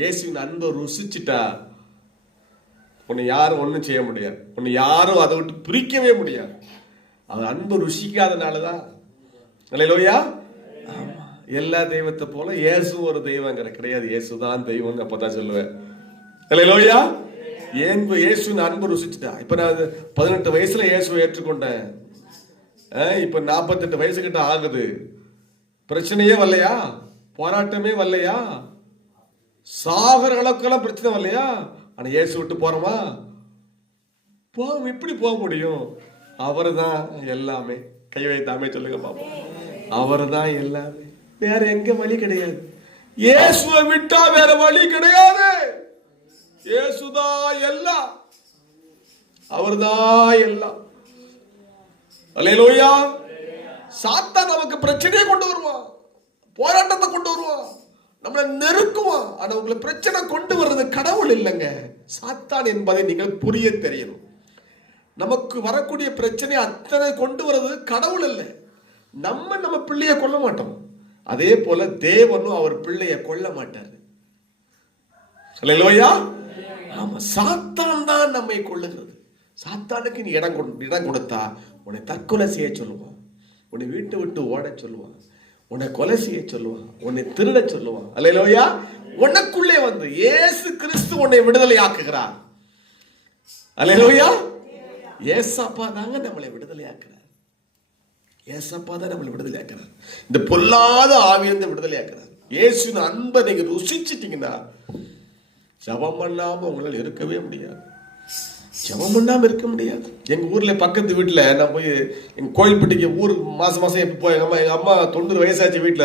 இயேசுவின் அன்பை ருசிச்சுட்டா உன்னை யாரும் ஒன்றும் செய்ய முடியாது. உன்னை யாரும் அதை விட்டு பிரிக்கவே முடியாது. அவன் அன்பு ருசிக்காதனாலதான். அல்லேலூயா. எல்லா தெய்வத்தை போல இயேசு ஒரு தெய்வம் கிடையாது. இயேசுதான் தெய்வம் அப்பதான் சொல்லுவேன். அல்லேலூயா. இயேசுவின் அன்பு ருசிச்சுட்டா. இப்ப நான் 18 வயசுல இயேசுவை ஏற்றுக்கொண்டேன். இப்ப 48 வயசு கிட்ட ஆகுது. பிரச்சனையே வரலையா? போராட்டமே வரலையா? சாகர அளவுக்கெல்லாம் பிரச்சனை வரலையா? ஆனா இயேசு விட்டு போறோமா? இப்படி போக முடியும்? அவரு தான் எல்லாமே. கை வைத்தாமே சொல்லுங்க பாப்பா. அவரு தான் எல்லாமே. வேற எங்க வழி கிடையாது. இயேசுவை விட்டா வேற வழி கிடையாது. இயேசுதான் எல்லாம். அவர்தான் எல்லாம். அல்லேலூயா. சாத்தான் நமக்கு பிரச்சனையை கொண்டு வருவான், போராட்டத்தை கொண்டு வருவான், நம்மளை நெருக்குவான். ஆனா உங்களை பிரச்சனை கொண்டு வர்றது கடவுள் இல்லைங்க, சாத்தான் என்பதை நீங்கள் புரிய தெரியணும். நமக்கு வரக்கூடிய பிரச்சனை அத்தனை கொண்டு வர்றது கடவுள் இல்லை. நம்ம பிள்ளைய கொல்ல மாட்டோம். அதே போல தேவனும் அவர் பிள்ளைய கொல்ல மாட்டாரு. அல்லேலூயா. ஆமா, சாத்தான் தான் நம்மை கொல்லுகிறது. சாத்தானுக்கு நீ இடம் கொடுத்தா உன்னை தற்கொலை செய்ய சொல்லுவான், உன்னை வீட்டை விட்டு ஓட சொல்லுவான், உன்னை கொலை செய்ய சொல்லுவான், உன்னை திருட சொல்லுவான். அல்லேலூயா. உனக்குள்ளே வந்து இயேசு கிறிஸ்து உன்னை விடுதலை ஆக்குகிறார். அல்லேலூயா. ஏசப்பா தாங்க நம்மளை விடுதலை ஆக்குறார். ஏசப்பா தான் நம்மளை விடுதலை ஆக்குறார். இந்த பொல்லாத ஆவியிலிருந்து விடுதலை ஆக்குறார். இயேசுவின் அன்பை நீங்க ருசிச்சிட்டீங்கன்னா ஜெபம் பண்ணாம உங்களால் இருக்கவே முடியாது. ஜெபம் பண்ணாம இருக்க முடியாது. எங்க ஊர்ல பக்கத்து வீட்டுல நான் போய் எங்க கோயில்பட்டிக்கு ஊருக்கு மாசம் எப்ப போய் எங்க அம்மா 90 வயசாச்சு வீட்டுல